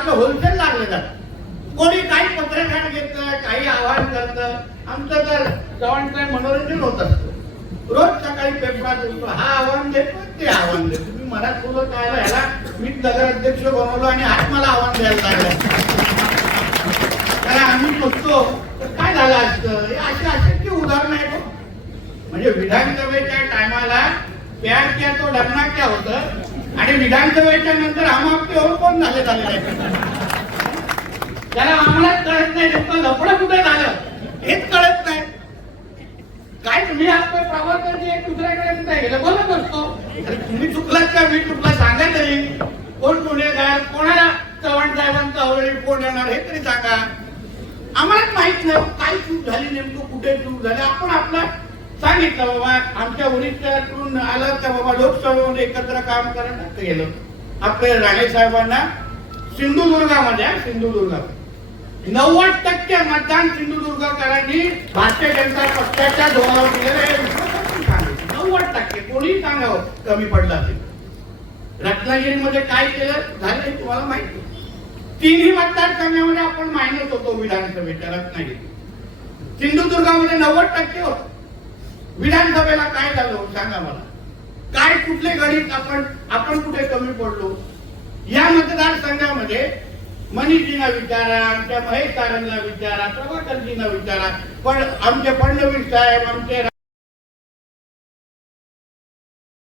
आपलं होलसेल लागलं जात कोणी काही पत्रकार घेतं काही आव्हान करतं. आमचं तर चव्हाणचं मनोरंजन होत असतं. रोज सकाळी पेपरात येतो हा आव्हान देतो ते आव्हान देतो. मी मला बोलत आहे ह्याला मी नगर अध्यक्ष बनवलो आणि आज मला आव्हान द्यायला लागलं. कारण आम्ही बघतो तर काय झालं असतं हे अशी अशक्य उदाहरण आहे हो. म्हणजे विधानसभेच्या टायमाला प्यार क्या तो डबना क्या होतं. आणि विधानसभेच्या नंतर हम आपके कोण झाले झालेले त्याला आम्हाला कळत नाही नेमकं लपडं कुठे झालं? हेच कळत नाही. काय तुम्ही असतो प्रवर्तनचे एक दुसऱ्याकडे कुठे गेलं बोलत असतो. तुम्ही चुकलात का? मी चुकला सांगा तरी. कोण गुन्हेगार कोणाला चव्हाण साहेबांचा आवडे कोण येणार हे तरी सांगा. आम्हालाच माहीत नाही. काय चूक झाली नेमकं कुठे चूक झाली? आपण आपला सांगितलं बाबा आमच्या वरिष्ठातून आलं तर बाबा लोकसभेमध्ये एकत्र काम करण्यात गेलं आपल्या राणे साहेबांना सिंधुदुर्गामध्ये सिंधुदुर्गामध्ये नव्वद टक्के मतदान सिंधुदुर्गकरांनी भारतीय जनता पक्षाच्या जोरावर दिलेलं आहे. हे नव्वद टक्के. कोणी सांगावं कमी पडला ते रत्नागिरीमध्ये काय केलं झालं हे तुम्हाला माहिती. तिन्ही मतदारसंघामध्ये आपण मायनस होतो विधानसभेच्या रत्नागिरी सिंधुदुर्गामध्ये नव्वद टक्के होतो. विधानसभेला काय झालं हो? सांगा मला. काय कुठले गणित आपण आपण कुठे कमी पडलो? या मतदारसंघामध्ये मनीषजींना विचारा आमच्या महेश तारंगला विचारा प्रभाकरजींना विचारा. पण आमचे फडणवीस साहेब आमचे